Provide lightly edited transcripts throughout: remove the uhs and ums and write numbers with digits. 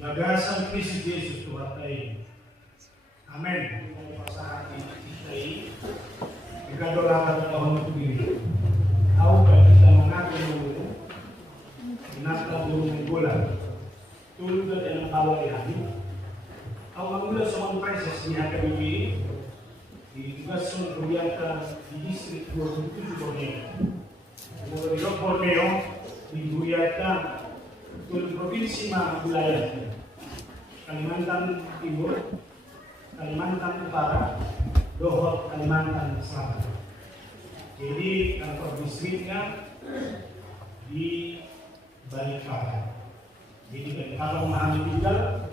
Nagasan Kristo Jesus Tuhan tayo. Amen. Sa atin tayo, ikadorakan ng tahon na tubig. Ako ka kita mangagulong, nakagulong bulan. Tulad na ng kawalihan. Ang magmula sa mga preses niya kami, ditugas sa Ruyata di District 2 Borneo. Ang Borneo, di Ruyata, tulad provinsi mga wilayah. Kalimantan Timur, Kalimantan Utara, Dohot, Kalimantan Selatan. Jadi kantor distriknya di Balikpapan. Jadi kalau memahami tinggal,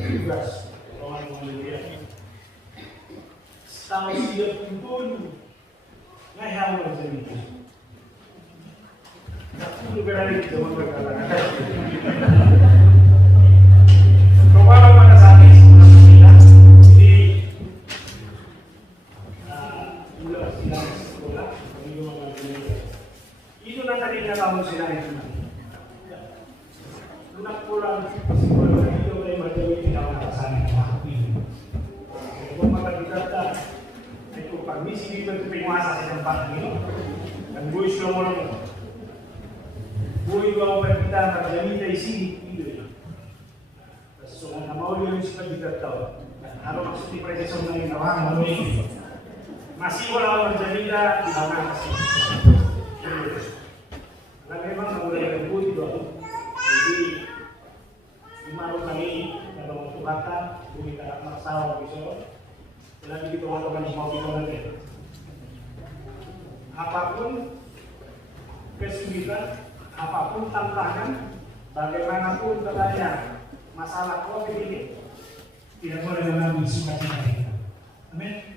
tugas orang Malaysia. Tahu siap pun, ngahal macam itu. Tak perlu berani zaman berkalan. Kalau pada saat ini jadi mulai sidang sekolah, itu nanti dia tahu sidang itu. Lunak pulang sekolah itu oleh macam ini dalam alasan waktu. Kalau maka kita tak, itu permisi itu penguasa di tempat ini dan gue semua orang, gue juga kita terjadi di sini itu. Soalnya mau dia mesti kita tahu. Kalau maksud di presiden yang orang mau ini masih orang berjadinya di mana masih. Karena memang mulai ribut itu. Jadi lima kali kalau waktu kata bumi tak masalah besok. Lagi kita teman-teman semua kita nanti. Apapun kesulitan, apapun tantangan, bagaimanapun terjadi. Masalah COVID ini tidak boleh mengambil sukacita kita. Amin.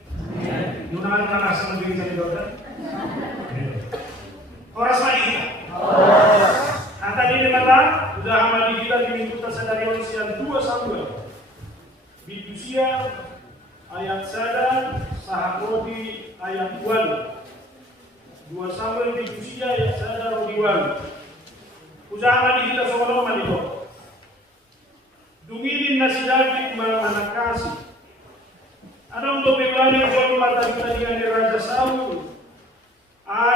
Gunakan kata sendiri jadi dokter. Horas lagi kita. Kata ini kata sudah amali kita diminta sadari Hosea 2 Samuel. Bidusia ayat sada sahabrodi ayat 2 Samuel bidusia ayat sada rodi 1. Usaha amali kita semua malito. Dungilin na si David manakasi. Anong dobeblani ang mata kita ni Raja Saul?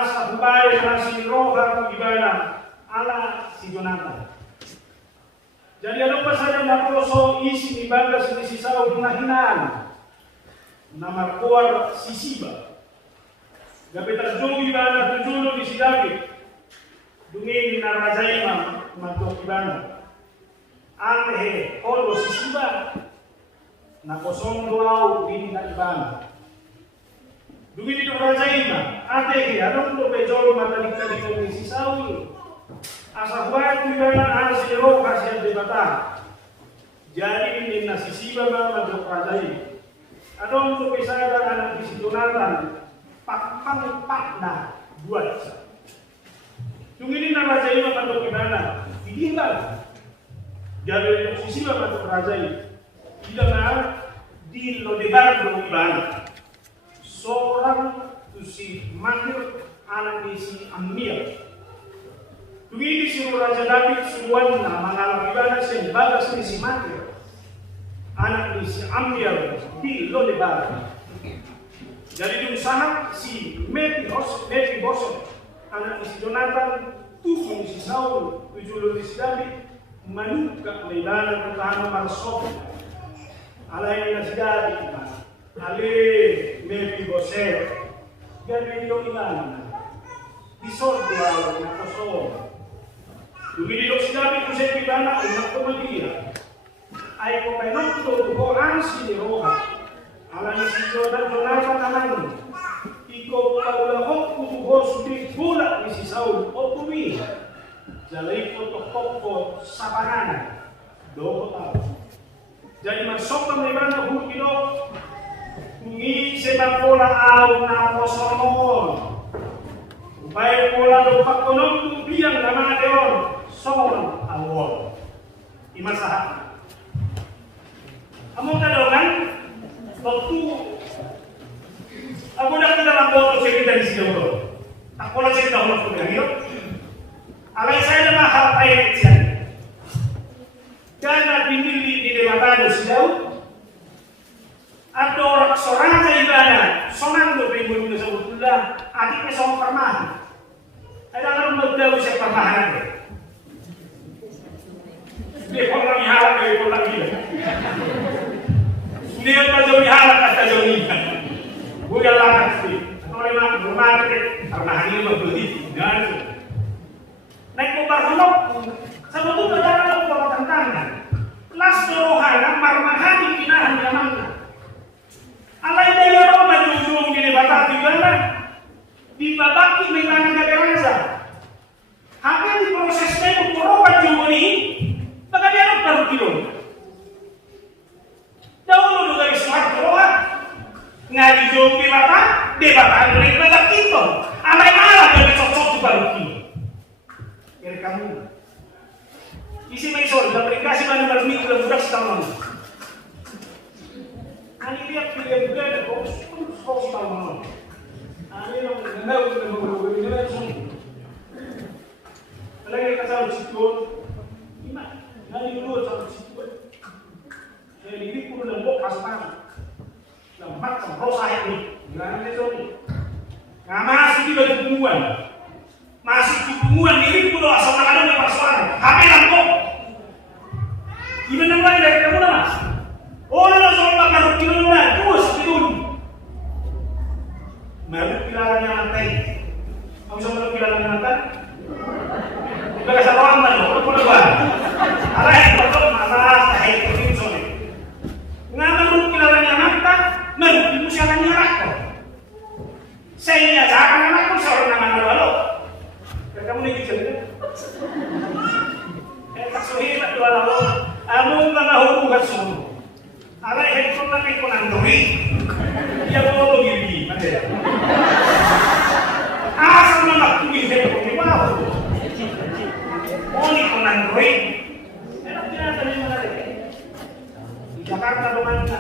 Sa hubay na si Roha Ibana ala si Jonathan. Jadi ano pa sa naproso isi ni Banda si Saul na hinaan na markuar si Siba. Gapitan dung Ibana tujulo ni si David. Dungilin na Raja Imam matok Ibana. Ante olo sisiba na kosong doau din na ibana. Dugin itu raja ima. Ante anong to pejol matalik ni si Saul. Asa buat ibana ana si ro kasi debata. Jadi ini na sisiba ba madok raja ini. Anong to pesada anak di Jonathan pakpang na buat. Dugin na raja ima madok ibana. Didimbal. Jadi posisi bapak raja ini tidak di Lodebar Ibana seorang si Makir anak si Amir. Tunggu si Raja David semuanya mengalami Ibana sebagai si Makir anak si Amir di Lodebar. Jadi diusaha si Mephibosheth anak si Jonathan tujuh si Saul tujuh si David manuka leilana kutahana marsok alay na si David ali Mephibosheth gani ito ilana isod dua na kosong dumidilok si David kung siya ibana unak kumagiya ay kung may nagtutukoan si Roha alay si Jonathan naman ikaw paulahok kutuhos di bulak ni si Saul o tumiha jalai foto sa panganan, doho tao. Jadi masuk ke mana hukino, ngi sepak bola au na posomon. Baik bola lupa konon tu biang nama deon, somon awal. Imasaha. Kamu kadang waktu aku dah dalam foto cerita di sini bro. Tak boleh cerita waktu dia. Alay saya na mahal ay siya. Karena pinili di debatado sidaw at orang sorang sa ibana sonang do pinuli na sa utula atik na sa parmahan ay lang magdaw sa parmahan hindi ko lang iharap kayo ko lang ilan hindi ko lang iharap at kajawikan buya lang at sih atau memang bermatik parmahan ini magbeli ganun naik ko barulok sa mundo berjalan ako pagkatantangan las dorohan marmahani kinahan naman alay daya ro majujung gini batak tigana di babaki may nanagaranza hanggang di proses na yung puro kajumuni bagaimana baru kilon dahulu dari smart roha ngadi jumpi batak di batak mereka batak itu alay malah dari cocok di baru kilon biar kamu isi may sol na aplikasi man ng marumit ng budak sa tamang ani dia pilih budak na kung sa tamang ani yung nanaw na magulugin nila yung talagay ka sa sitwon ima nalilulod sa sitwon kaya lilit ko ng bukas pa ng mat sa rosa ini gano'n nito nga masih di bagi masih hubungan milik pulau asal kadang yang persoalan HP lang kok gimana lagi dari kamu nama oh na soal makan kilo na terus gitu merek pilaranya lantai kamu bisa merek pilaranya lantai udah kasih orang mana lo pun apa ala yang betul mana saya ini soalnya nggak merek pilaranya lantai merek musyalanya rakor saya jangan anakku seorang nama lo kamu nih gitu tak suhila dua lalu among mga hukuman semua ala headphone lang ito ng duri iya mo magiging asal na magtugin headphone ni wow oni ko ng duri ano pinatanin mo na rin di Jakarta naman na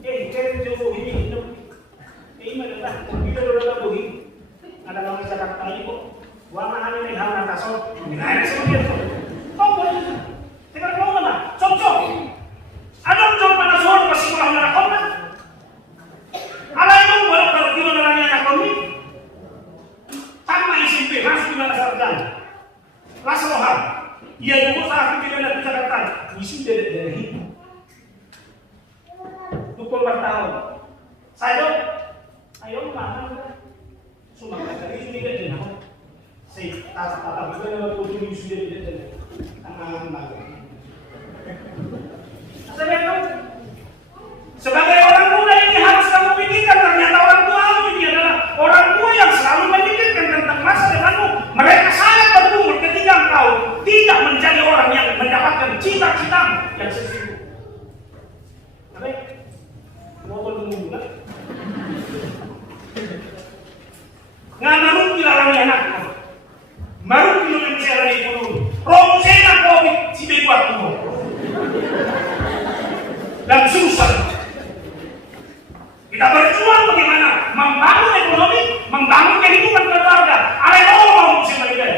kaya yung hindi maganda kita doon na buhi ada lang sa Jakarta ito wala na namin hal na taso ginaya sa mga ito teka ko naman cok anong cok pa na suwan masih kurang na nakon na alay mo wala kalau kino na lang yan nakon ni tama isimpi mas gimana sarjan lasohan iya dulu sa akin kino na Jakarta isim dari tukul bertahun saya ayo mana sumakas dari sini ke jenah saya tata juga na tutuloy sudah tidak ang bago. Sabi ko, sebagai orang tua ini harus kamu pikirkan ternyata orang tua ini adalah orang tua yang selalu memikirkan tentang masa depanmu. Mereka sangat berumur ketika engkau tidak menjadi orang yang mendapatkan cita-cita yang sesungguhnya. Tapi, mau tolong juga. Ngamarung dilarangnya anak. Marung kilong yang di puluh. Romo saya COVID si bebas tuh. Dan susah. Kita berjuang bagaimana membangun ekonomi, membangun kehidupan keluarga. Ada orang mau sih mereka.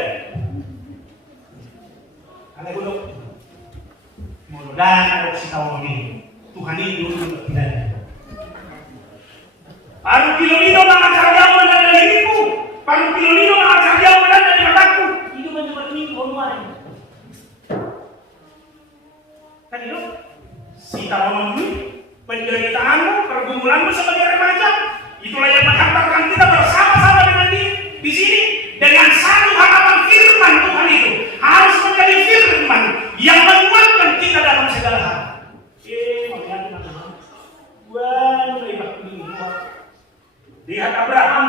Ada gunung. Mudah-mudahan ada si tahun ini. Tuhan ini dulu tidak. Paru kilomito na acaryaw na dalimu. Paru kilomito na acaryaw na dari mataku. Itu mencoba ini online. Kan itu si tahun ini penderitaanmu, pergumulanmu sebagai remaja, itulah yang menghantarkan kita bersama-sama dengan di sini dengan satu harapan firman Tuhan itu harus menjadi firman yang menguatkan kita dalam segala hal. Lihat Abraham,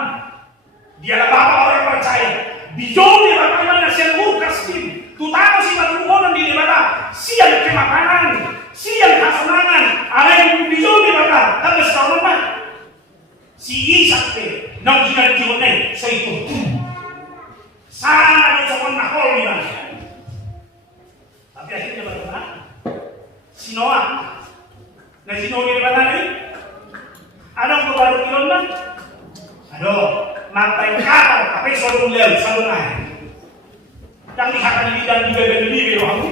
dia bapak orang percaya. Dijoli bagaimana siang murkas ini, tutano si matuluhonan di debata, siang kemakanan, siang kasunangan, ada yang dijoli baka, tapi sekarang mah si Ishak te, nang ginagdiunay sa ito. Sana sa panahol niya. Tapi akhirnya bagaimana? Si Noah, na sinuli ba natin? Anong kabarukilon man? Aduh, matay kapal, tapi solong lel, solong ay. Yang lihat di bidang juga dari diri kamu.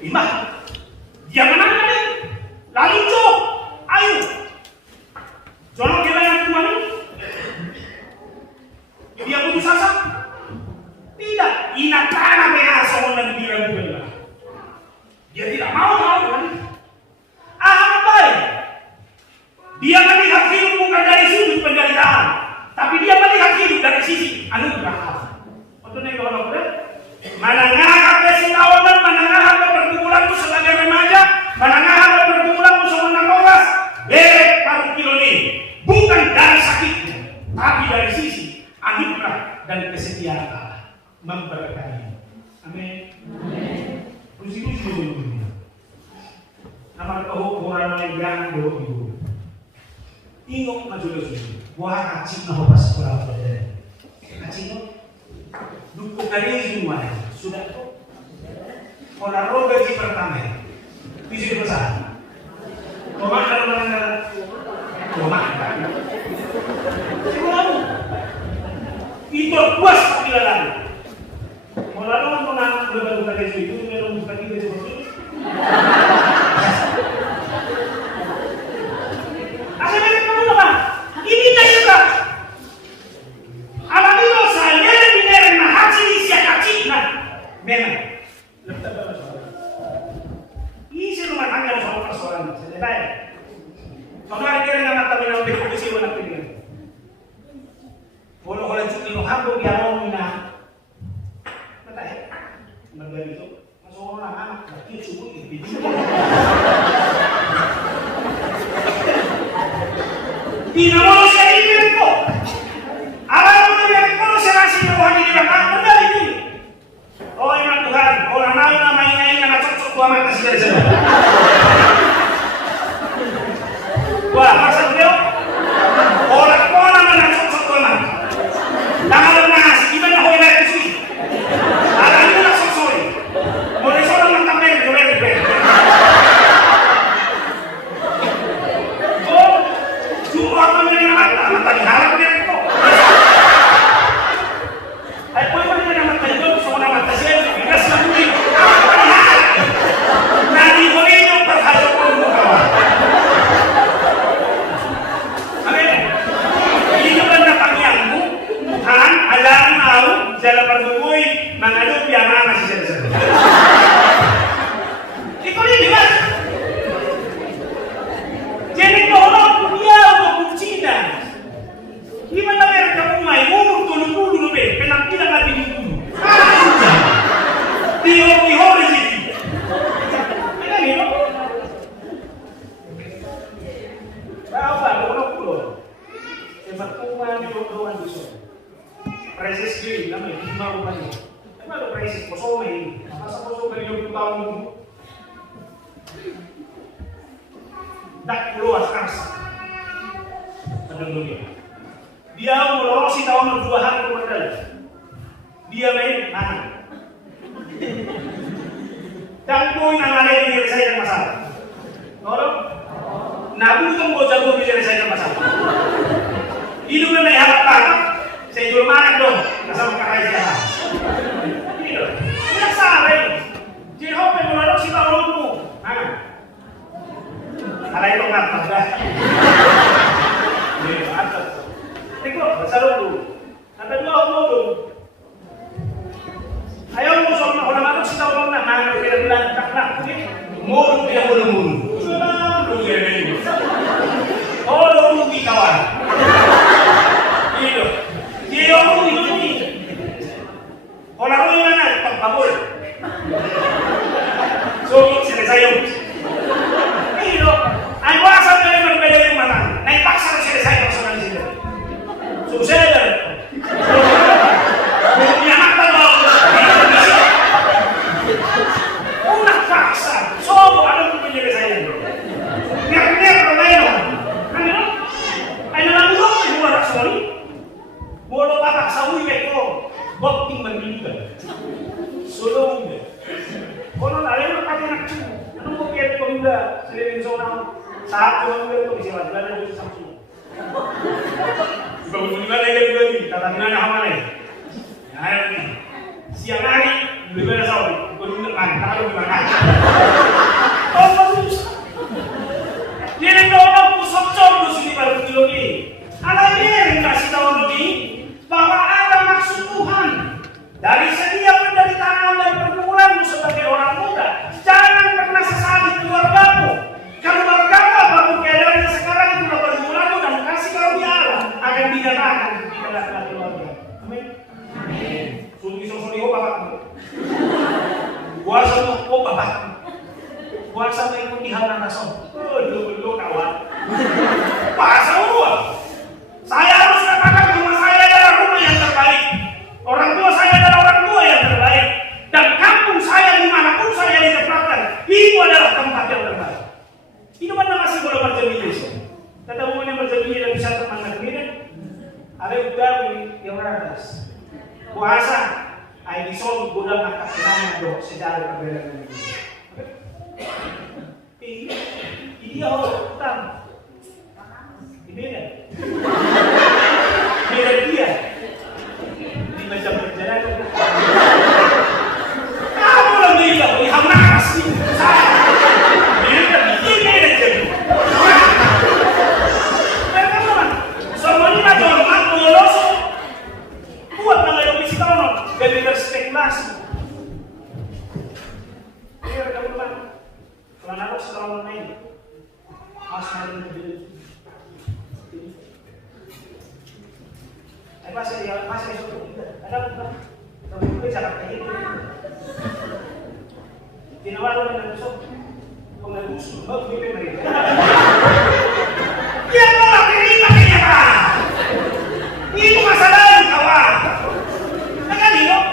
Imah, dia menang nih. Lalu cok, ayo. Jono kita yang Tuhan ini. Dia putus asa? Tidak. Inakana measa orang diragukan. Dia tidak mau kan? Apa ya? Dia melihat hidup bukan dari sudut penderitaan, tapi dia melihat hidup dari sisi anugerah. Untuk nego orang manangah pesikawanan, manangah pergumulanmu sebagai remaja, manangah pergumulanmu sebagai orang berek paruh kilo ini, bukan dari sakitnya, tapi dari sisi anugerah dan kesetiaan Allah memberkati. Amin. Rusi-rusi dulu. Nama kehubungan yang dulu. Ingok maju dulu. Wah kacing na pas sekolah pada. Kacing dukung kali semua sudah kok. Orang roh gaji pertama. Bisa besar. Cuma kalau mana cuma kan. Itu puas panggilan. Kalau orang menang berbuka gaji itu memang bukan itu betul. Asalnya kamu apa? Ini dari apa? Alam itu saya lebih nak haji siapa haji nak? Memang. Ini rumah tangga soal persoalan selesai. Soalnya dia dengan mata minum berkusi mana pilih. Kalau cuci nohabu dia mau minum. Betul ya? Benar itu. Masuk orang anak laki cuci itu. Tidak mau saya ini kok. Alam yang kalau saya masih rohani di belakang benar ini. Oh iman Tuhan, orang lain namanya ini anak cocok gua mata sih dari sana. Wah masa beliau orang mana cocok gua mata. Tangan mas, gimana hoi lagi sih? Ada itu nak sosoi. Mulai seorang nak tampil jual lebih. Orang yang mata diharap dia kok. Apa yang mata itu semua mata saya biasa lagi. Nanti boleh yang berhasil pun kawan. Amin. Ini kan datang yangmu Tuhan ajar mau jalan pergumui mengadu piana masih selesai. Itu dia mas. Jadi kalau dia Cina, gimana mereka mulai umur 20 lebih, penampilan lebih dulu. Tihor di sini. Mana ni? Berapa? 20. Sebab rumah di doan di sana. Presis dia, namanya lima rumah ni. Tapi ada presis kosong ni. Masa kosong dari 20 tahun dulu. Dak luas karsa. Dia melolosi tahun 2 hari kemudian. Dia main mana? Dan kau yang ada yang menyelesaikan masalah. Tolong. Nabu itu mau jago menyelesaikan masalah. Hidup yang harap banget. Saya jual mana dong? Asal karai saya. Ini dong. Tidak salah ini. Jehova yang melolosi tahunmu. Mana? Ada itu nggak dah. Tengok, salut dulu. Kata dua dulu. Ayo musuh nak orang mana kita orang nak mana kita bilang tak nak ni. Mulu dia mulu. Selalu dia ni. Oh dulu di kawan. Itu. Dia orang itu ni. Orang ini mana tak kabul. So selesai. Itu. Aku asal dari berbeda yang mana. Naik paksa selesai persoalan di sini. Sudah. Punya mata dong. Una paksa. So ada pun penyelesaian. Biar bermain. Kan itu? Ada lagu dong yang luar sekali. Bodoh apa sawi keko. Bokting mendidikan. Solo ini. Kalau ada yang pakai nak cu. Anu mau kiat pemuda. Selain zona. Saat pemuda itu bisa jalan itu sampai. Kebetulan lagi kata mana hama lagi. Siang hari lebih banyak sawi. Bener kan? Kalau gimana? Oh, jadi orang pusat contoh sini pada teologi. Anak ini kasih tahu begini bahwa ada maksud Tuhan dari setiap penderitaan dan pergumulanmu sebagai orang muda. Jangan pernah sesali keluargamu. Kalau keluargamu apapun keadaannya sekarang itu pergumulanmu dan kasih karunia Allah akan dinyatakan di dalam keluarga. Amin. Amin. Suri-suri bapakmu. Kuasa untuk bapakmu. Kuasa mengikuti hal nason. Dulu kawan. Bahasa uang. Saya harus katakan bahwa saya adalah rumah yang terbaik. Orang tua saya adalah orang tua yang terbaik. Dan kampung saya dimanapun saya ditempatkan, itu adalah tempat yang terbaik. Ini mana masih boleh berjemil. Kata umum yang berjemil dan bisa teman negeri. Ada juga yang atas. Puasa. Ini soal gudang akan kenanya dok sejarah perbedaan ini. Ini orang utang. Ini kan? Beda dia. Ini macam perjalanan. Kamu lagi kau, ini hamnas sih. Beda jadi. Mereka mana? Semuanya macam orang bolos. Buat nama yang bisa tahu, dan berspekulasi. Biar kamu mana? Kalau naruh selalu main. Masalah itu. Masih itu ada bukan? Kamu bisa pakai itu. Dinawarin dengan besok. Pengadus, baru BP mereka. Dia nolak ini pakainya apa? Itu masalah kawan. Kan ini dong.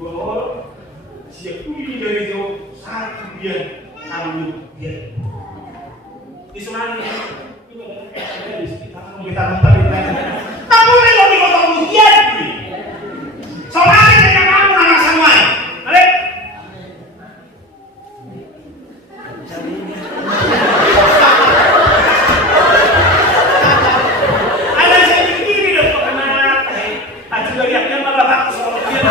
Bahwa siap ini dari jauh satu dia. Kamu dia di Semarang ini ada di sekitar kita nonton kamu mau dikotong dia soalnya dengan kamu nama semua balik ada saya kiri dong karena juga lihatnya malah aku soal dia.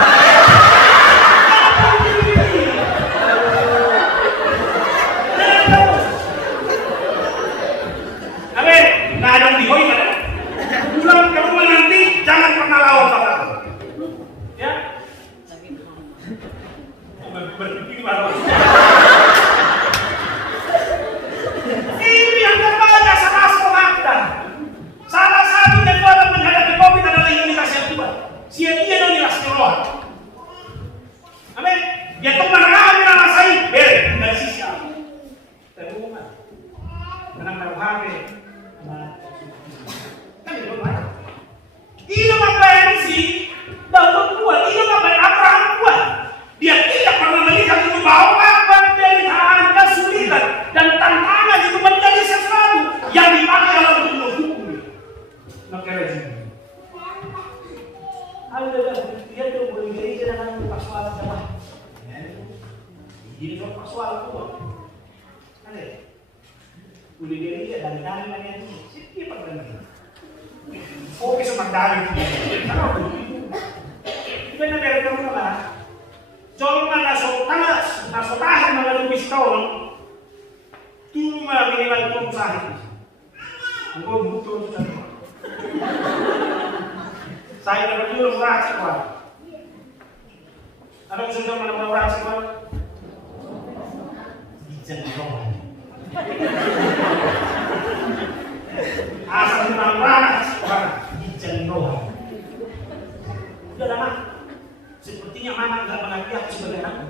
Pulang ke rumah nanti jangan pernah lawan bapak. Ya? Berpikir baru. Ini yang terbanyak sama Astromakta. Salah satu kekuatan menghadapi COVID adalah imunitas yang kuat. Dia imunitas roh. Amin. Dia teman kami nama saya. Dari sisi aku. Terhubungan. Menang taruh HP. Ini apa yang sih? Daud kuat, ini apa yang Abraham kuat? Dia tidak pernah melihat itu bahwa penderitaan, kesulitan dan tantangan itu menjadi sesuatu yang dipakai dalam untuk menghukum. Makanya sih. Ada dia tuh boleh gereja dengan persoalan sama. Ini tuh persoalan kuat. Ada. Boleh gereja dan kami yang sih pernah. Fokus sama dari itu. Kita nak dari kamu lah. Cuma naso tahan malah lebih setahun. Tunggu malah minimal tunggu sehari. Engkau butuh sudah. Saya dapat dulu murah sekuat. Ada sudah mana murah sekuat? Dijenggol. Asal murah sekuat. Dijenggol. Udah lama. Sepertinya mama nggak mengerti aku sebagai anak.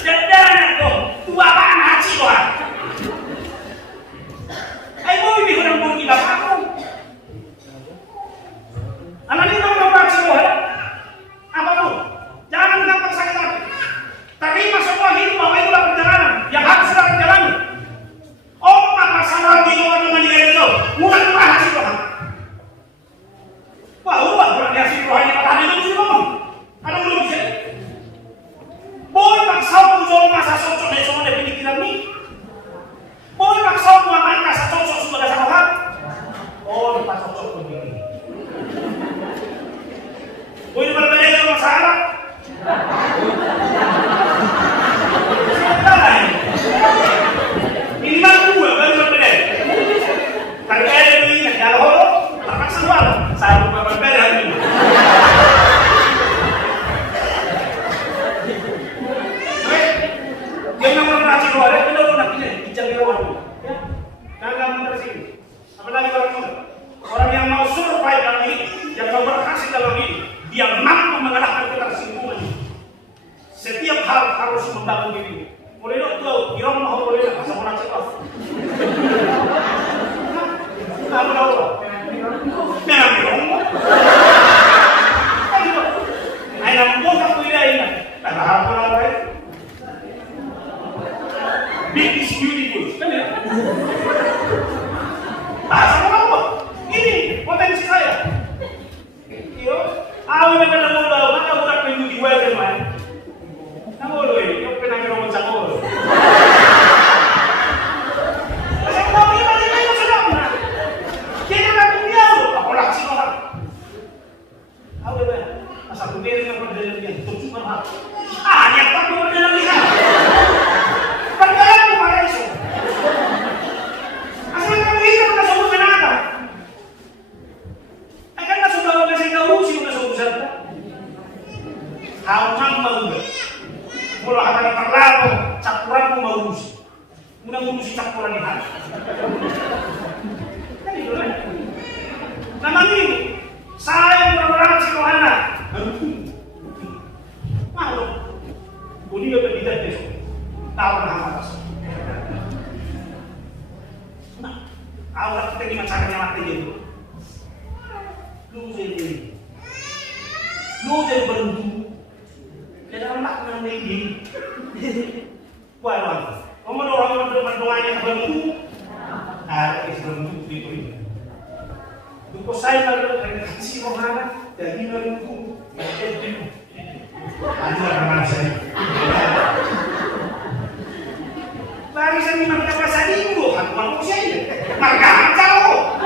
Jangan dong, tua apaan haji kok? Ayo mau ini orang mau tidak aku. Anak ini kamu mau haji kok? Apa lu? Jangan gampang sakit hati. Terima semua hidup bahwa itulah perjalanan yang harus kita jalani. Oh, apa salah di luar dengan dia itu? Bukan haji kok? Wah, kurang kasih rohani patah itu sih ngomong. Ada belum bisa? Boleh paksa pujo masa cocok dari semua dari pikiran ini. Boleh paksa muaman masa cocok sebagai sama. Oh, pas cocok begini. Boleh Apa itu? Big is beautiful. Kan ya? Bahasa apa? Ini potensi saya. Yo, aku memang nak mula, mana bukan penjual jual teman. Nak mula ini, yo pernah kena macam mula. Pasal kau ni balik lagi macam mana? Kita nak dunia tu, apa lah sih orang? Aku dah, asal tu dia yang berjalan dia, tu cuma hak. Ni apa tu berjalan dia? Berjalan tu mana isu? Asal kau ini tak masuk ke mana? Akan masuk dalam mesin kau sih masuk ke sana. Kau mang malu. Mula akan terlalu cakuranmu maurus. Muna ngurusi cakuran di hati. Kan itu kan? Namanya ini, saya benar-benar si Rohana. Malu. Budi gak berdidak besok. Tahu pernah atas. Nah, awal kita gimana caranya mati gitu. Lu jadi beruntung. Kita anak yang lagi. Wah, kamu orang berdoanya beruntung. Ada beruntung di itu. Duko saya kalau kasih Rohana, jadi beruntung. Ada orang saya. Barisan ni magkakasa sa linggo, hagwan ko siya yun. Magkakas ako!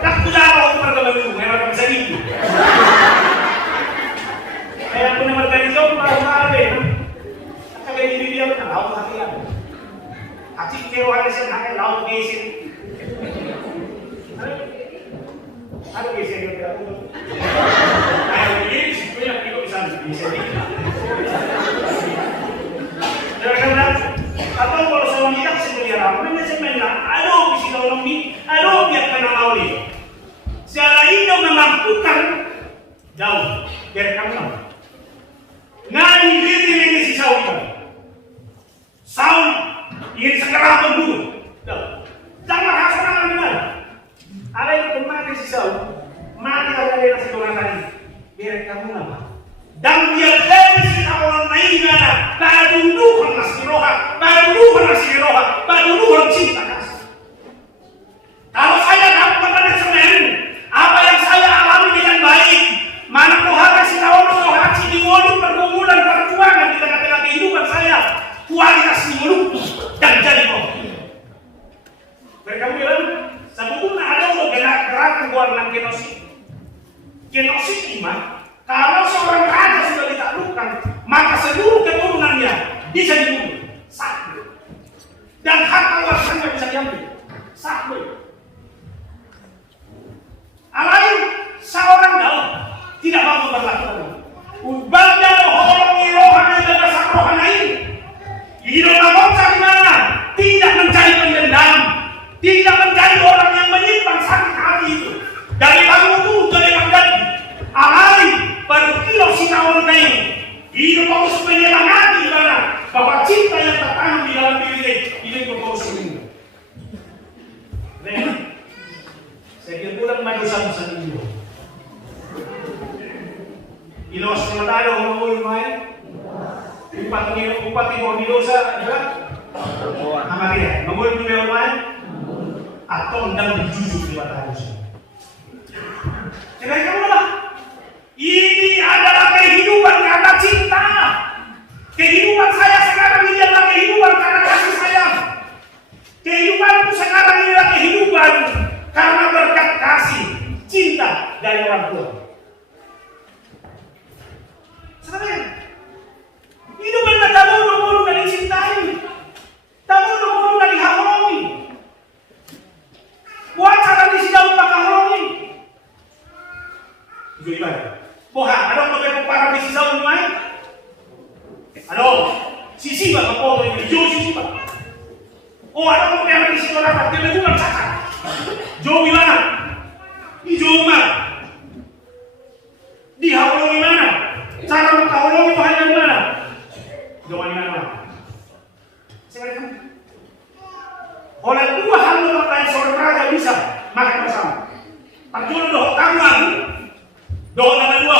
Nakulawa ako magkabalong, may magkakasa sa linggo. Kaya ako na magkanito, para maaari. Nakagay nililiyaw na, laot na kaya. Aksik kewa na siya, nakay laot kesin. Ano kesin yung kaya ko? Ayaw yun, siko yung kiko isang kesin. Atau kalau sama kita sebenarnya ramai sebenarnya ada visi dalam ini, ada biar kenal ini. Secara ini mengakukan jauh biar kamu. Nani ini si Saul. Saul ini sekarang berdua. Jangan hasanah dengan. Ada yang kemarin si Saul, mati ada yang si orang tadi. Biar kamu apa? Dan dia dari awal naiknya, baduduhan nasiroha, baduduhan cinta kasih. Kalau saya dapat pada semen, apa yang saya alami dengan baik, mana Tuhan kasih tahu hati di mulut pergumulan perjuangan di tengah-tengah kehidupan saya, kualitas di mulut dan jadi kok. Mereka bilang, sebetulnya ada untuk gerakan buat genosid iman. Kalau seorang raja sudah ditaklukkan, maka seluruh keturunannya bisa dibunuh. Satu. Dan hak Allah saja bisa diambil. Satu. Alain seorang Daud tidak mampu berlaku. Ubahnya rohani rohani dan dasar rohani ini. Hidup bangsa di mana? Tidak mencari pendendam, tidak mencari orang yang menyimpan sakit hati itu. Dari bangunku dari pangganti. Alain baru kilo sinawon kayu. Hidup aku sebenarnya hati mana? Bahwa cinta yang tertanam di dalam diri ini kau sendiri. Saya kira pulang maju sama ini. Ilos sementara orang boleh main. Upati mau dosa juga. Amalia, boleh juga main. Atau undang dijujur di mata harusnya. Jangan kamu lah. Ini adalah kehidupan karena cinta. Kehidupan saya sekarang ini adalah kehidupan karena kasih sayang. Kehidupanku sekarang ini adalah kehidupan karena berkat kasih, cinta dari orang tua. Sebenarnya, hidup anda tak mulu-mulu dari cintai, tak mulu-mulu dari harmoni. Buat cara di sini untuk harmoni. Gimana? Boha, ada yang para di sisa umai? Ada, sisi ba kapo ini, jo sisi ba? Oh, ada yang di sisi orang, dia bukan cacat. Jo gimana? Di jo mana? Di hawlo gimana? Cara menghawlo bahan gimana? Jo gimana? Sekarang, oleh dua hal yang lain seorang raja bisa makan bersama. Pagjulo doh tangan. Doon naman dua,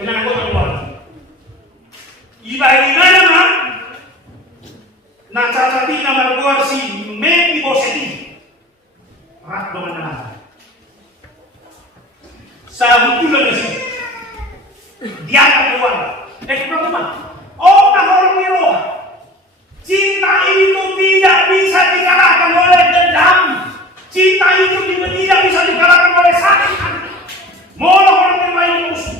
dengan anggota keluarga. Iba na naman nacacatin na magkuhan si Mephibosheth. Rat naman na sa hukulan na siya. Diyan ang keluarga. Teman-teman, orang ni roh. Cinta itu tidak bisa dikalahkan oleh dendam. Cinta itu tidak bisa dikalahkan oleh sakit. Mula orang yang lain musuh.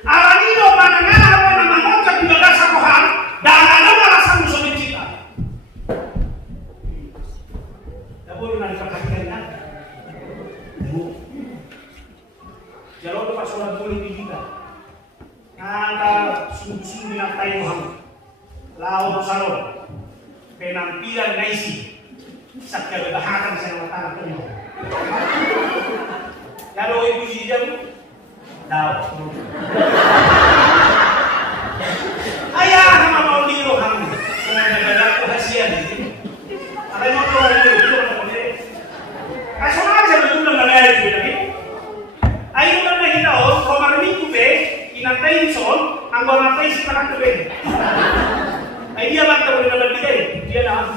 Alam itu pandangan apa nama mocak juga dasar Tuhan dan ada alasan musuh cinta. Tak boleh nak diperhatikan kan? Kalau lepas sholat boleh kita. Ada sungguh-sungguh nak tayo ham. Laut salon. Penampilan naisi. Sakya bebahakan sa mga tanak ninyo. Kalau ibu hijau, daw. Ayah nama mau diro ham. Sengaja berlaku hasian. Ada yang mau keluar dulu, itu orang boleh. Kasih aja betul dengan gaya itu lagi. Ayo mana kita komar minggu be, inatay son, ang natay si tanak be. Ay dia bangka boleh berbeda, dia dah.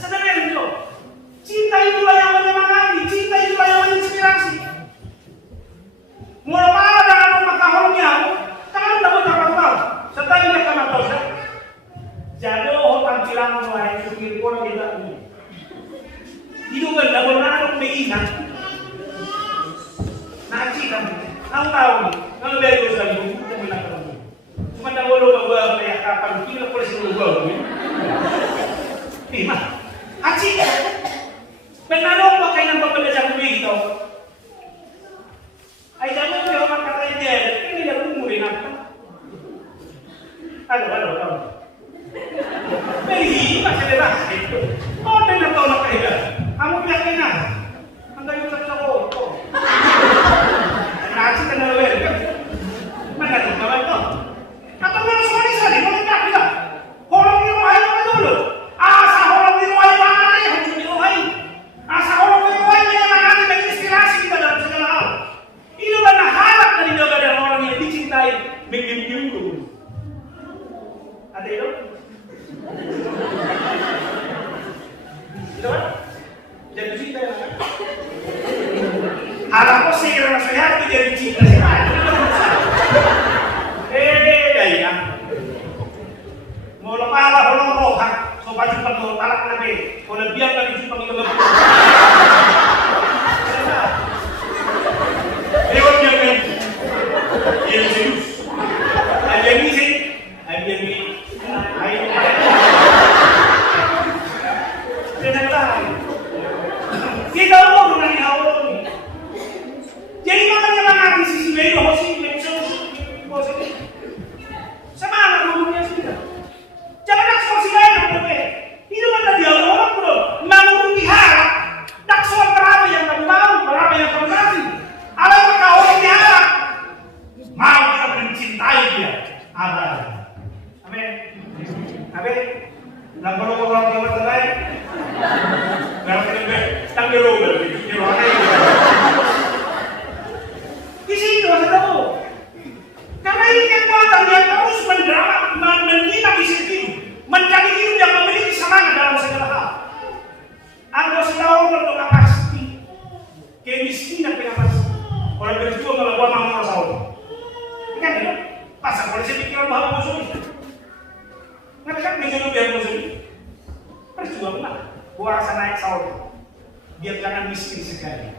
Sebenarnya itu, cinta itulah yang menyemangati, cinta itulah yang menginspirasi. Mula para dengan makahonnya, tangan dapat tahu. Setelah ini akan tahu. Jadi orang bilang mulai supir orang kita ini. Itu kan dah benar mengingat. Nanti kan, kamu tahu nih, kalau dari usaha ibu kita bilang kamu. Cuma dah boleh bawa kayak kapan kita polisi bawa ni. Lima. Aci, pengaruh pakai nama pelajar kuliah itu. Ayah jangan dia orang kata dia, ini dia umur nak. Halo. Beri masih bebas. Oh, dia nak tahu nak kaya. Kamu biar kena. Anda yang tak tahu. Nasi kena level. Mana tu kawan tu? Apa mana soalnya sini? Mana tak dia? Orang ni rumah itu dulu. Asa orang di rumah itu mana yang harus di rumah ini? Asa orang di rumah ini yang nanti menginspirasi kita dalam segala hal. Itu benar harap dari negara orang yang dicintai mengirim dulu. Ada itu? Itu kan? Jadi cinta ya kan? Harap sih karena saya itu jadi cinta. Daya. Mau lepas lah orang rohak. Sobat jumpa tu talak nabi. Kalau biar kami jumpa kita lebih. Lewat yang ni, yang serius. Ada ni sih, ada ni. Kita mau mengenai awal ni. Jadi makanya mengati sisi bayi hosi, hosi. Semangat ngomongnya sudah. Jangan nak sosial lain. Itu mana dia orang bro. Mau diharap. Tak soal berapa yang kamu mau, berapa yang kamu kasih. Alam kau orang diharap. Mau kita mencintai dia. Ada. Amin. Lalu orang Jawa Tengah. Berarti lebih tanggal berarti. Di sini ada tahu. Karena ini kekuatan yang terus menghina di situ, menjadi hidup yang memiliki semangat dalam segala hal. Anda selalu berdoa pasti, kemiskinan tidak pasti. Orang berjuang melakukan masalah sahur. Kan itu? Pasal polisi pikiran bahwa musuh ini. Kenapa kan menjadi biar musuh ini? Berjuanglah, puasa naik sahur, biar jangan miskin sekali.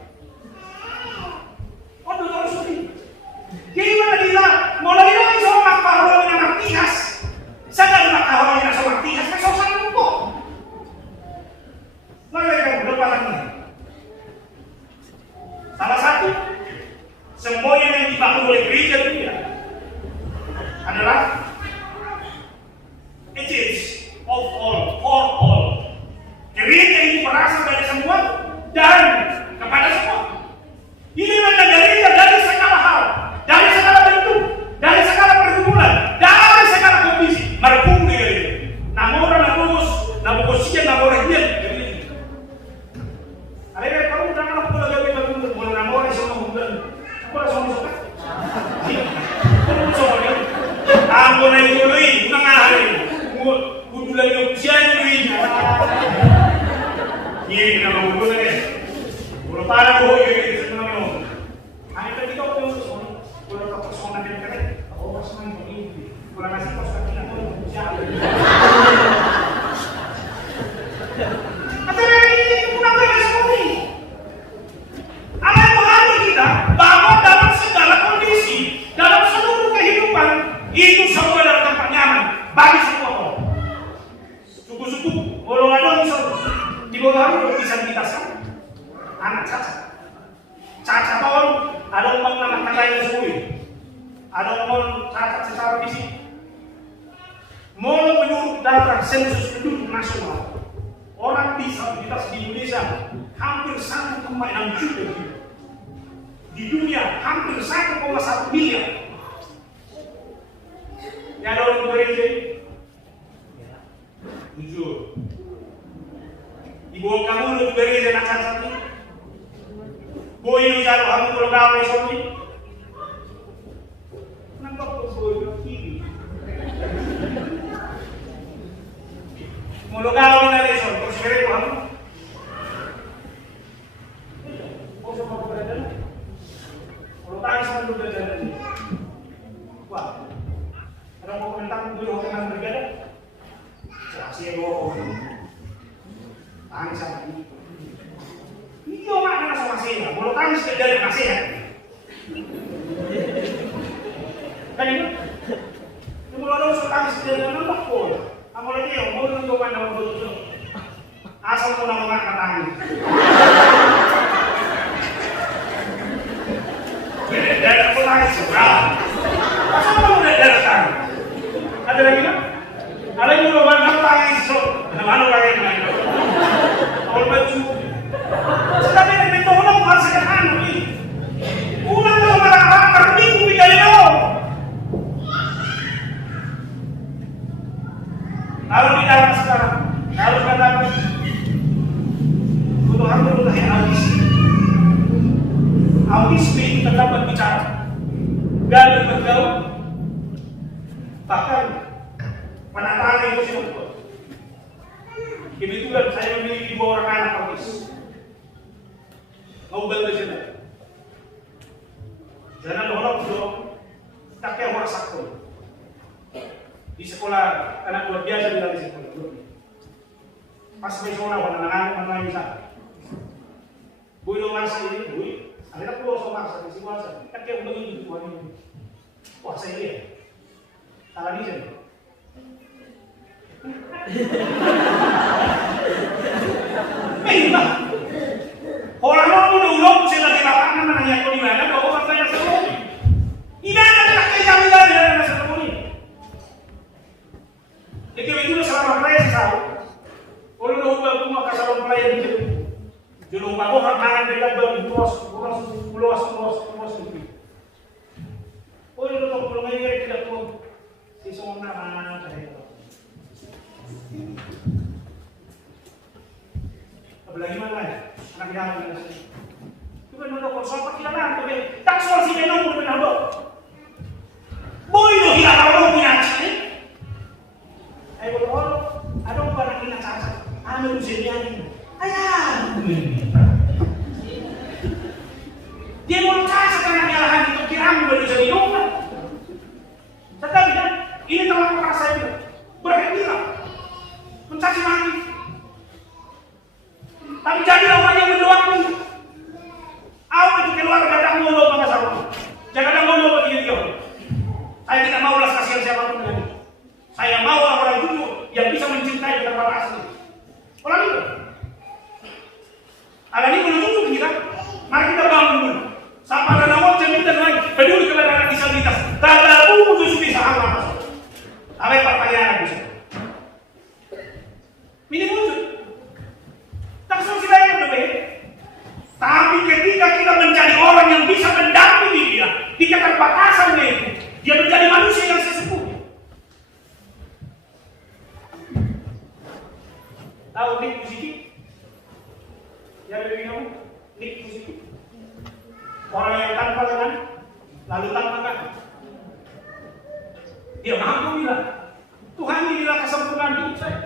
Oh, itu harus ini. Jadi mana dia mulai dari seorang kahwin yang artias, sadar nak kahwin yang seorang artias, kesosan lupa. Lalu yang berapa lagi? Salah satu, semuanya yang dibangun oleh gereja dunia adalah it is of all, for all. Gereja ini berasal dari semua dan kepada semua. Ini adalah gereja dari segala hal. Dari segala bentuk, dari segala pergumulan, dari segala kondisi, merpung di gereja. Namun orang nabus siang, orang dia. Ada yang kamu jangan aku lagi bergumul, mau namun orang semua gumul, aku langsung suka. Ako na ituloy, nangahay. Kudulan yung siya yung ini na magugulan eh. Kung paano ko yung isa na namin mo. Ay, pwede ka ko yung son. Kung tapos ko natin ka rin. Ako mas man yung hindi. Kung nasi ko sa akin ako yung siya. At narinig ko na ko yung sabi. Alam mo ano kita, bago dapat sa dalam kondisi, dalam seluruh kehidupan, itu semua dalam tempat nyaman. Bagi semua orang. Suku-suku, kalau ada misal di bawah itu bisa kita sama. Anak cacat. Cacat tahun, ada orang nama katanya semua. Ada orang cacat secara fisik. Mau menurut data sensus penduduk nasional, orang disabilitas di Indonesia hampir 1,6 juta. Di dunia hampir 1,1 miliar. Ya ada orang bekerja. Jujur. Di bawah kamu lu bekerja nak cacat ni. Boy lu jatuh kamu kalau kau esok ni. Nampak tu boy kiri. Kalau kau ni nak esok, terus kerja kamu. Kau sama bekerja. Kalau tangis kamu bekerja ni. Wah. Ada mau komentar dulu dengan berbeda? Kasih dua orang. Tangis sama ini. Ini orang kena sama saya. Kalau tangis dari kasih ya. Kan ini? Ini mulai ada usaha tangis dari mana pun. Kamu lagi yang mau nunggu mana mau betul. Asal mau nama nak tangis. Dari pun tangis seberapa? Asal mau dari tangis. Ada lagi kan? Ada yang mau bantu tangis so, mana lagi main? Kalau baju, sekarang ini tolong hasilkan anu ni. Ulang kalau marah terminggu di dalam. Kalau di dalam sekarang, kalau kata Tuhan berdoa autisme. Autisme itu tetap berbicara dan bergaul. Bahkan penataan itu semua. Kebetulan saya memiliki 2 orang anak autis. Mau bantu sana. Jangan orang dong. Tak kayak orang sakit. Di sekolah anak luar biasa bilang di sekolah. Pas di sekolah anak-anak mana bisa. Bui dong masih ini, bui. Akhirnya keluar sama di sekolah. Tak kayak begini tuan ini. Wah saya lihat. Salah ni je. Memang. Orang ulung sila di lapangan nanya kau di mana? Kau orang banyak sekali. Ini adalah kejaminan dari masa ini. Jadi itu selama saya tahu. Kalau dah ubah rumah kasalon pelayan itu, julung bago harmangan dekat bagi pulos. Oh itu tu pulau ini tidak tu. Si semua nama saya. Apalagi mana ya? Anak yang mana sih? Tu kan nak konsol pakai lah, tu kan. Tak soal si menong pun nak dok. Boy lo hilang orang punya sih. Ayo orang, ada orang yang nak cacat. Anu jenisnya ni. Ayah. Dia mau cacat karena kesalahan itu kiram dari jadi rumah. Tetapi kan ini telah merasa itu berhentilah mencaci maki. Tapi jadilah orang yang mendoakan. Apa itu keluarga tak ngomong sama sama. Jangan ngomong begini dia. Saya tidak mau belas kasihan siapapun dengan itu. Saya mau orang jujur yang bisa mencintai dengan asli. Orang itu. Ada ini menunjuk kita. Mari kita bangun dulu. Sampai ada nama cerita lagi. Peduli kepada anak disabilitas. Tak ada pun itu bisa apa. Apa pertanyaan bisa. Ini muncul. Tak sosial yang berbeda. Tapi ketika kita mencari orang yang bisa mendampingi dia di keterbatasannya itu, dia menjadi manusia yang sesungguhnya. Tahu nik positif? Yang lebih kamu nik positif. Orang yang tanpa lengan, lalu tanpa kaki. Dia mampu bilang, Tuhan inilah kesempurnaan hidup saya.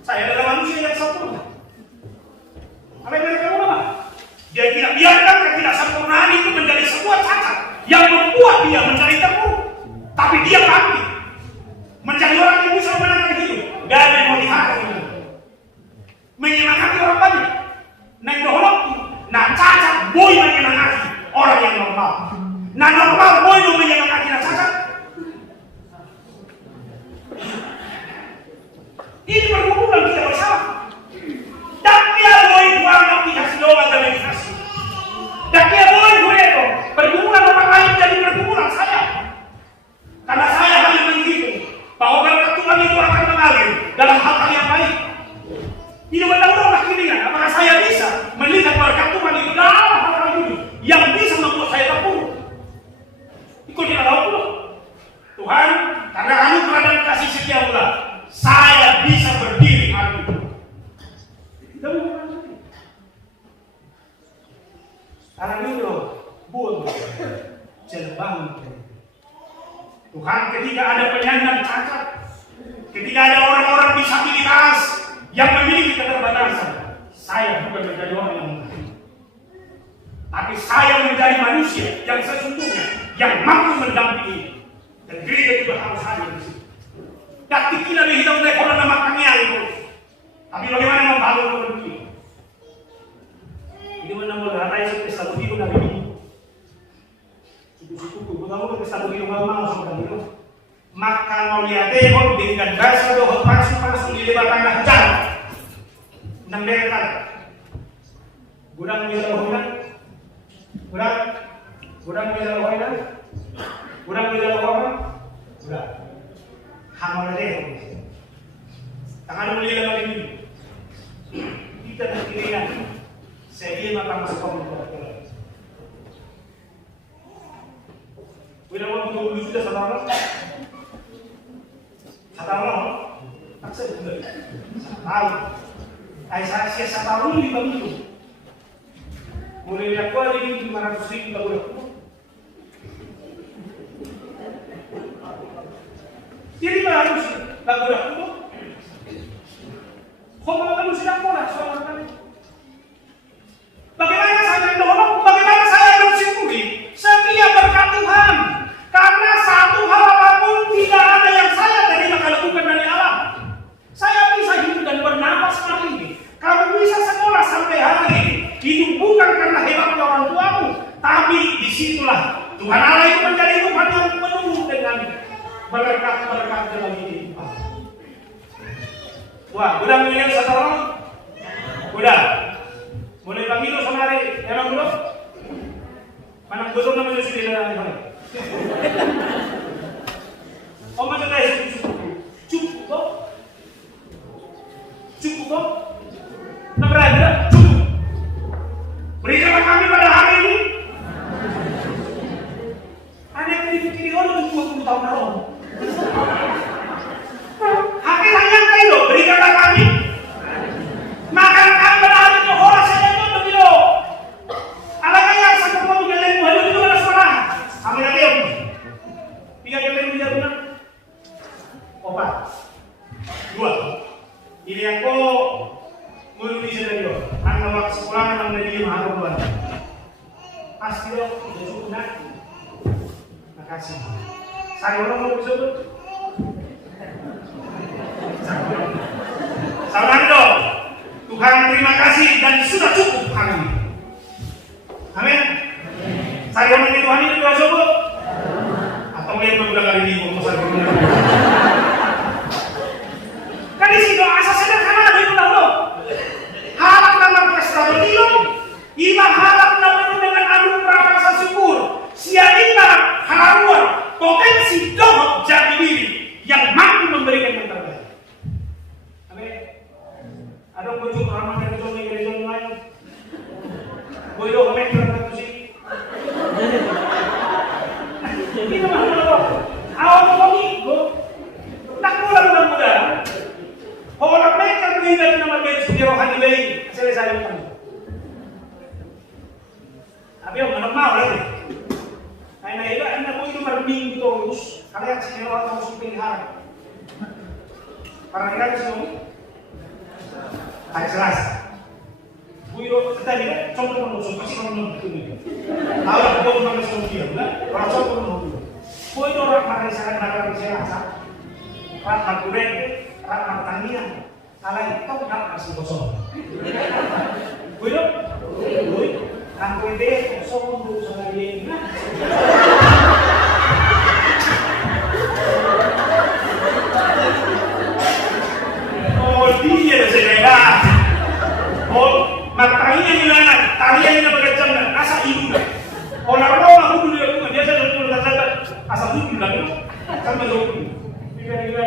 Saya adalah manusia yang sempurna. Apa yang mereka apa? Dia tidak biarkan ketidaksempurnaan itu menjadi sebuah cacat yang membuat dia mencari terpuruk. Tapi dia bangkit menjadi orang yang bisa memenangkan hidup. Gak ada yang motivasi menyemangati orang banyak. Nah dohlok, nah cacat boy menyemangati orang yang normal. Nah normal boy menyemangati nah cacat. Ini perhubungan kita bersama. Dan dia boy buang aplikasi doa dan meditasi. Dan dia boy itu perhubungan orang lain jadi perhubungan saya. Karena saya hanya menghitung bahwa berkat Tuhan itu akan mengalir dalam hal-hal yang baik. Ini benar-benar kini apakah saya bisa melihat berkat Tuhan itu dalam hal-hal ini yang bisa membuat saya terpuruk. Ikut tidak tahu pula. Tuhan, karena anugerah dan kasih setia pula, saya bisa berdiri hari ini. Sekarang ini loh, buat bangun. Tuhan, ketika ada penyandang cacat, ketika ada orang-orang disabilitas yang memiliki keterbatasan, saya bukan menjadi orang yang mungkin, tapi saya menjadi manusia yang sesungguhnya yang mampu mendampingi. Dan gereja juga harus hadir di situ. Dan tidak dihitung oleh orang nama kamian itu. Tapi bagaimana membangun kebencian? Ini menambah ratai seperti satu hidup dari ini. Suku-suku, kamu ke satu hidup mau sudah itu. Maka mau lihat dengan dasar doa pasuk-pasuk di lebar tangga jalan. Nang dekat. Gudang bisa lohoinan. Gudang bisa lohoinan. Gudang bisa lohoinan. Gudang. Hamal deh. Tangan mulia lagi ini. Kita berkirian. Saya makan masuk komunitas. Bila mau dulu sudah saudara. Saudara, tak sebut. Tahu. Saya siasat tahun di pemilu. Mulai dari aku ada di 500.000 tak boleh. Jadi harus tak boleh. Kau makan sudah pola soal kali. Bagaimana saya mendorong? Bagaimana saya bersyukuri setiap berkat Tuhan? Karena satu hal apapun tidak ada yang saya terima kalau bukan dari Allah. Saya bisa hidup dan bernapas hari ini. Kamu bisa sekolah sampai hari ini. Itu bukan karena hebatnya orang tuamu, tapi disitulah Tuhan Allah itu menjadi Tuhan yang penuh dengan berkat-berkat dalam hidup. Wah, udah melihat satu orang? Udah. Mulai panggilan sonare, emang belum? Mana gosong namanya sudah ada. Oh macam ni cukup kok? Cukup kok? Tak berada cukup. Berikanlah kami pada hari ini. Ada yang dipikir orang 20 tahun lalu. Hakim hanya kayu berikanlah kami. Maka kami pada hari ini orang saja itu begitu. Alangkah yang sangat mau jalan Tuhan itu adalah suara. Kami lagi yang 3 kali bisa benar. 4, 2. Ini yang kau menurut saya dia. Anak waktu sekolah yang menjadi mahal bulan. Pasti dong, sudah cukup nak. Makasih. Saya orang mau disebut. Salam dong. Tuhan terima kasih dan sudah cukup hari ini. Amin. Saya orang di Tuhan ini doa sebut. Atau yang berulang kali ini mau saya berulang. Kan di sini doa sederhana dari Allah. Harap nama pesta bertilung. Imam harap nama dengan anugerah rasa syukur. Siapkan harapan potensi doa jati diri yang mampu memberikan yang terbaik. Amin. Ada kunjung ramah dari gereja lain. Boleh dong main berangkat musik. Ini mana lo? Awal kami go. Kalian sini orang mau supelihan. Para kalian sini, jelas. Buiro tadi kan contoh menusuk pasti kamu nonton itu. Awak kau mana semua dia, orang contoh menusuk. Buiro orang mana saya nak saya rasa. Rak kurang, rak tanian. Kalau itu tak kasih kosong. Buiro, aku ini kosong untuk saya ini. Dia dah saya matanya hilangan, taliannya berkecam dan asal ibu dah. Orang aku dulu aku biasa dulu saja asal ibu dah, sampai jauh. Gila.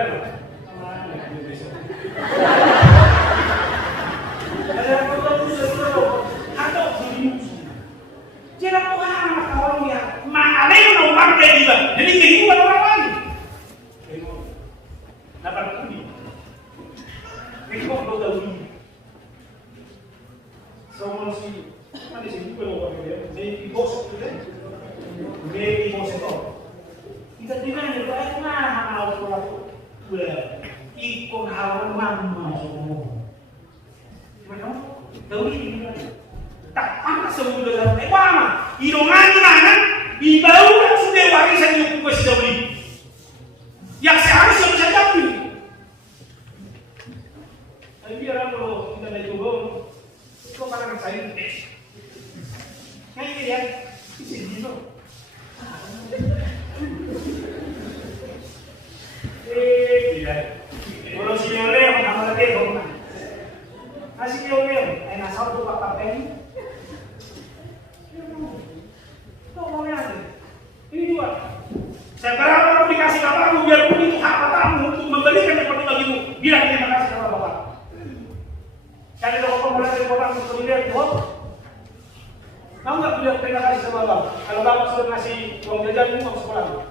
Ada apa tu sesuatu? Ada video. Jangan kau hang orang dia. Mana yang orang kayak dia? Jadi kehidupan orang lain. Dapat kundi. Ikut kau tahu. Someone see, mana sih bukan orang dia, jadi bos tu kan, jadi bos itu. Kita dengar ni, apa mana orang tu, ikut hawa mama semua. Macam, tahu ni, tak pantas semua dalam mana, irongan mana, ibau sudah warisan yang bukan sejauh ini, yang seharusnya bisa jadi. Tapi biar kalau kita nak cuba. Kau barang saya ni, yang ini dia, ini tu. Tidak. Kalau si oleh, orang lagi kau mana? Nasi oleh, nasab tu pak kapten. Kau mau yang ini dua. Saya berapa dikasih kamu biar pun itu hak kamu untuk membelikan seperti bagimu. Bilang terima kasih kepada bapak. Kalau kau mulai dari orang untuk lihat tuh, kamu nggak punya terima kasih sama bapak. Kalau bapak sudah ngasih uang jajan, kamu sekolah.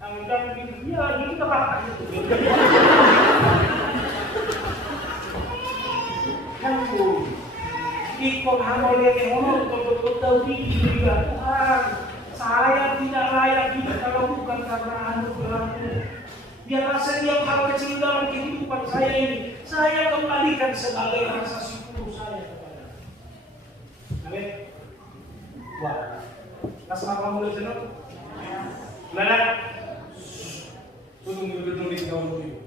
Dan ya, itu kita bahas. Kamu ikut hamil yang honor untuk tahu diri Tuhan. Saya tidak layak hidup kalau bukan karena anugerah-Mu. Biarlah setiap hal kecil dalam kehidupan saya ini, saya kembalikan sebagai rasa syukur saya kepada. Amin. Wah, kasih kamu boleh senang? Mana? Tunggu betul di dalam dulu.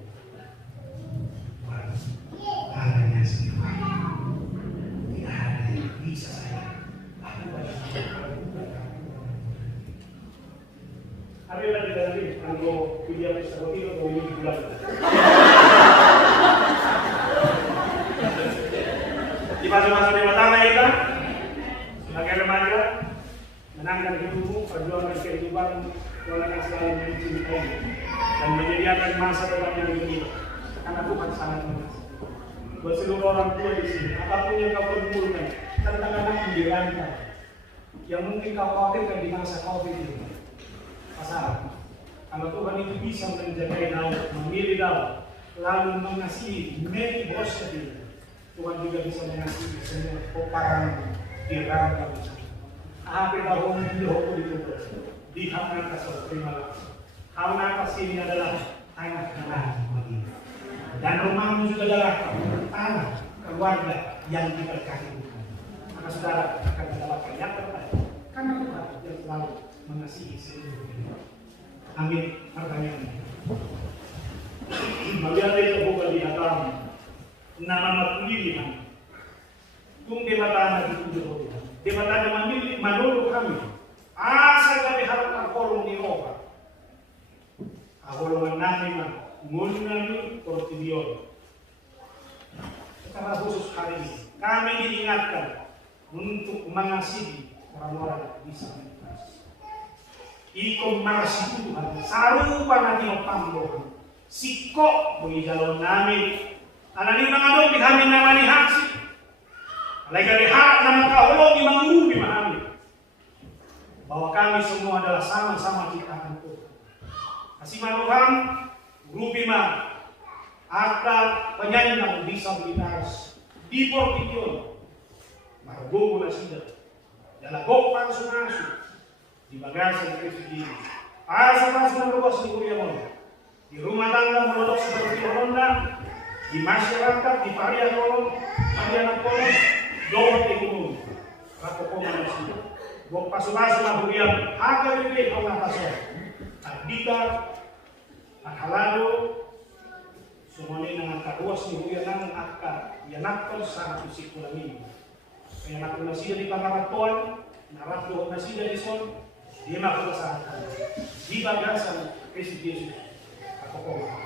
Hanya sendiri. Tidak ada yang bisa saya. Hari lagi dari kalau video seperti itu mau dibuat. Di masa-masa dewasa kita sebagai remaja menangkan hidupmu, perjuangan kehidupan, walaupun selalu mencintai dan menyediakan masa depan yang lebih baik. Karena Tuhan sangat mengasihi. Buat seluruh orang tua di sini, apapun yang kau perlukan tentang anak dirantau, yang mungkin kau khawatirkan di masa COVID ini. Pasal, kalau Tuhan itu bisa menjaga Daud, memilih Daud, lalu mengasihi many bos tadi, Tuhan juga bisa mengasihi semua peperangan di rantau di sana. Apa yang kau itu di hak atas terima. Hal atas ini adalah tanah tanah bagi. Dan rumahmu juga adalah tanah keluarga yang diberkati Tuhan. Maka saudara akan mendapatkan yang terbaik karena Tuhan yang selalu mengasihi seluruh dunia. Amin. Pertanyaannya. Malihat itu bukan di atas nama pilihan. Kung debatan itu juga. Debatan memilih menurut kami. Asal kami harap terkolong di Eropa. Awalnya namin mengenai portidion. Secara khusus hari ini kami diingatkan untuk mengasihi orang-orang disabilitas. Iko mengasihi Tuhan, sarupa nanti opambo. Siko bagi jalur namin. Anak ini mengaduk di kami namani haksi. Lagi hak nama kaulo di manggung di mana? Bahwa kami semua adalah sama-sama ciptaan Tuhan. Kasih Tuhan, Rubima, ada penyandang disabilitas di Portidion, Margogo Nasida, dalam Gopang Sunasu, di Bagasan Kristi, Pas ng luwas ni Kuya Mon. Di rumah tangga melodok seperti Honda, di masyarakat, di parian kolon, doon ikumum. Rapo ko man siya. Huwag pasubasa na hugyan, aga bibig ang napaso. At dita, at halado, sumuni ng kaduwas ni hugyan ng akka, yanak ko sa isip ko namin. Kaya naku na siya di pangaratuan, narapdo na siya di son, di makuha sa akin. Di bagasan, kasi Jesus, ako ko.